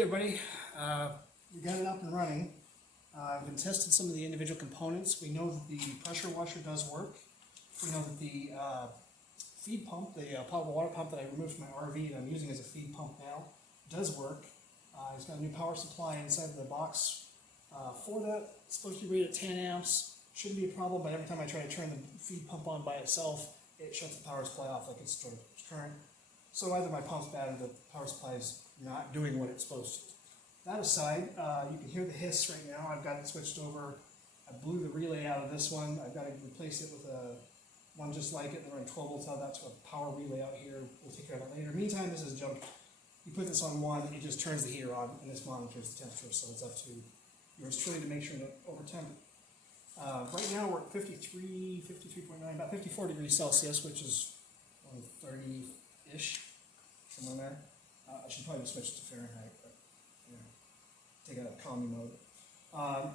Okay, everybody, we got it up and running. I've been testing some of the individual components. We know that the pressure washer does work. We know that the feed pump, the potable water pump that I removed from my RV and I'm using as a feed pump now, does work. It's got a new power supply inside the box for that. It's supposed to be rated at 10 amps. Shouldn't be a problem, but every time I try to turn the feed pump on by itself, it shuts the power supply off like it's stored current. So either my pump's bad or the power supply is not doing what it's supposed to. That aside, you can hear the hiss right now. I've got it switched over. I blew the relay out of this one. I've got to replace it with one just like it. They're running 12 volts out of that to a power relay out here. We'll take care of that later. Meantime, this is jumped. You put this on one, it just turns the heater on, and this monitors the temperature, so it's up to yours truly to make sure not over temper. Right now we're at 53, 53.9, about 54 degrees Celsius, which is only 30-ish, somewhere there. I should probably switch to Fahrenheit, but you know, take out a commie mode. I'm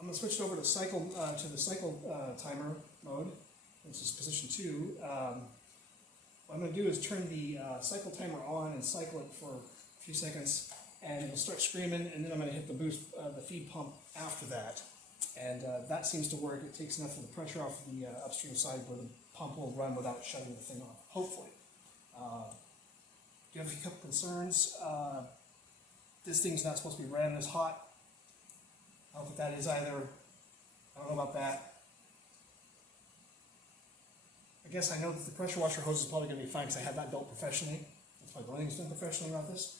going to switch it over to the cycle timer mode, which is position 2. What I'm going to do is turn the cycle timer on and cycle it for a few seconds, and it'll start screaming, and then I'm going to hit the boost, the feed pump after that. And that seems to work. It takes enough of the pressure off the upstream side where the pump will run without shutting the thing off, hopefully. Do you have a couple concerns? This thing's not supposed to be ran this hot. I don't think that is either. I don't know about that. I guess I know that the pressure washer hose is probably going to be fine because I had that built professionally. That's why Blaining's done professionally about this.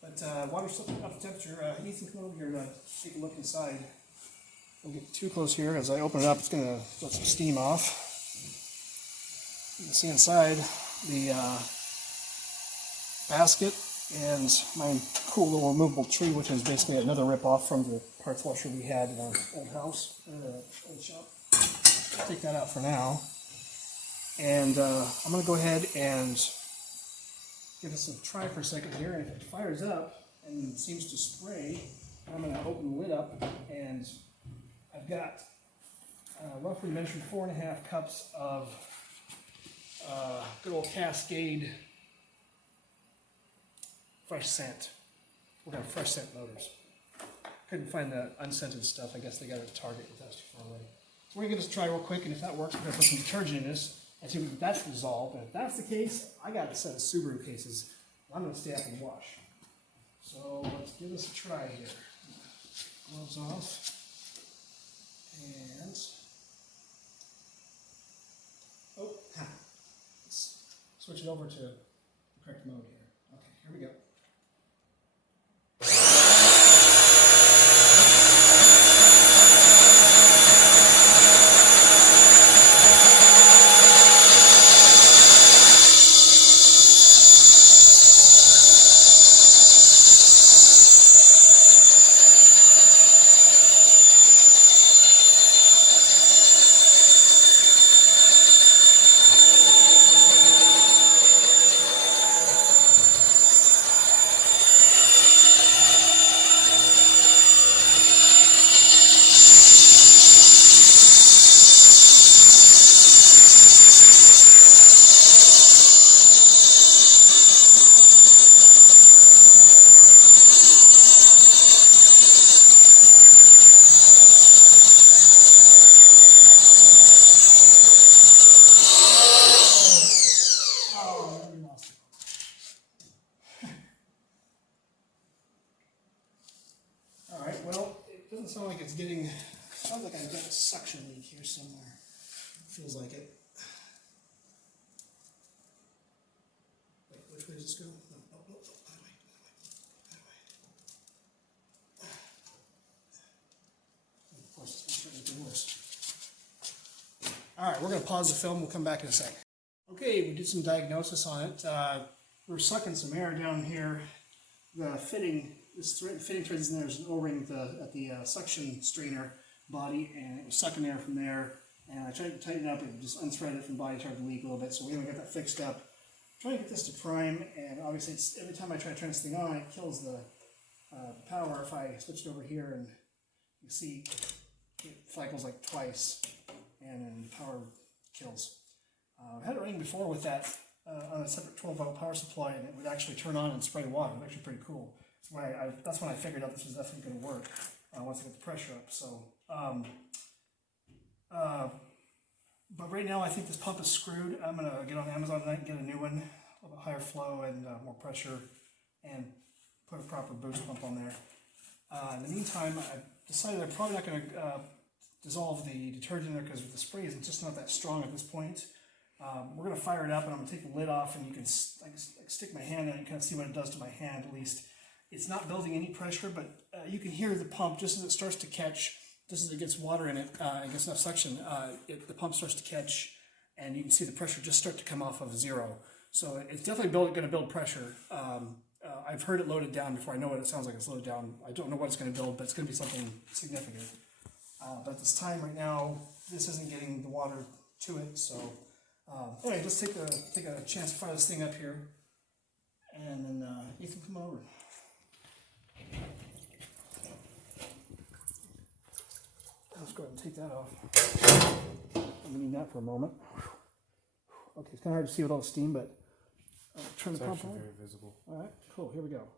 But water's up the temperature. Ethan, come over here and take a look inside. Don't get too close here. As I open it up, it's going to let some steam off. You can see inside the basket and my cool little removable tree, which is basically another rip-off from the parts washer we had in our old house, old shop. I'll take that out for now. And I'm going to go ahead and give this a try for a second here, and if it fires up and seems to spray, I'm going to open the lid up, and I've got roughly measured 4.5 cups of good old Cascade fresh scent. We're going to have fresh scent motors. Couldn't find the unscented stuff. I guess they got it at Target, but that's too far away. So we're going to give this a try real quick, and if that works, we're going to put some detergent in this and see if that's resolved. And if that's the case, I got a set of Subaru cases. I'm going to stay up and wash. So let's give this a try here. Gloves off. And let's switch it over to the correct mode here. Okay, here we go. Alright, well, it doesn't sound like it's getting, sounds like I've got a suction leak here somewhere. Feels like it. Wait, which way does this go? No, that way. Of course, it's going to get worse. Alright, we're going to pause the film. We'll come back in a sec. Okay, we did some diagnosis on it. We're sucking some air down here. The fitting, fitting thread is in there. There's an O-ring at the suction strainer body, and it was sucking air from there. And I tried to tighten it up, and just unthreaded it from the body, started to leak a little bit. So we're going to get that fixed up. I'm trying to get this to prime, and obviously every time I try to turn this thing on, it kills the power. If I switch it over here, and you see it cycles like twice, and then the power kills. I had it running before with that on a separate 12-volt power supply, and it would actually turn on and spray water. It was actually pretty cool. That's when I figured out this was definitely going to work once I get the pressure up. So, but right now I think this pump is screwed. I'm going to get on Amazon tonight and get a new one, a little bit higher flow and more pressure, and put a proper boost pump on there. In the meantime, I decided I'm probably not going to dissolve the detergent in there because the spray is just not that strong at this point. We're going to fire it up, and I'm going to take the lid off, and you can stick my hand in it and kind of see what it does to my hand at least. It's not building any pressure, but you can hear the pump just as it starts to catch, just as it gets water in it and gets enough suction, the pump starts to catch, and you can see the pressure just start to come off of 0. So it's definitely going to build pressure. I've heard it loaded down before. I know what it sounds like it's loaded down. I don't know what it's going to build, but it's going to be something significant. But at this time right now, this isn't getting the water to it, so anyway, let's take a chance to fire this thing up here, and then Ethan, come over. Let's go ahead and take that off. I'm gonna need that for a moment. Okay, it's kind of hard to see with all the steam, but turn the pump on. It's very visible. All right, cool. Here we go.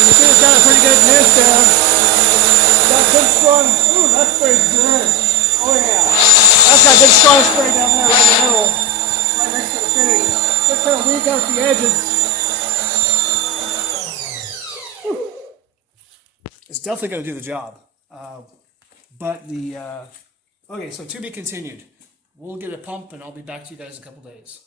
You see, it's got a pretty good mist there. Got a good strong. Ooh, that spray's good. Oh yeah, that's got a good strong spray down there, right in the middle, right next to the fitting. Just kind of weak out the edges. It's definitely going to do the job. Okay, so to be continued. We'll get a pump, and I'll be back to you guys in a couple days.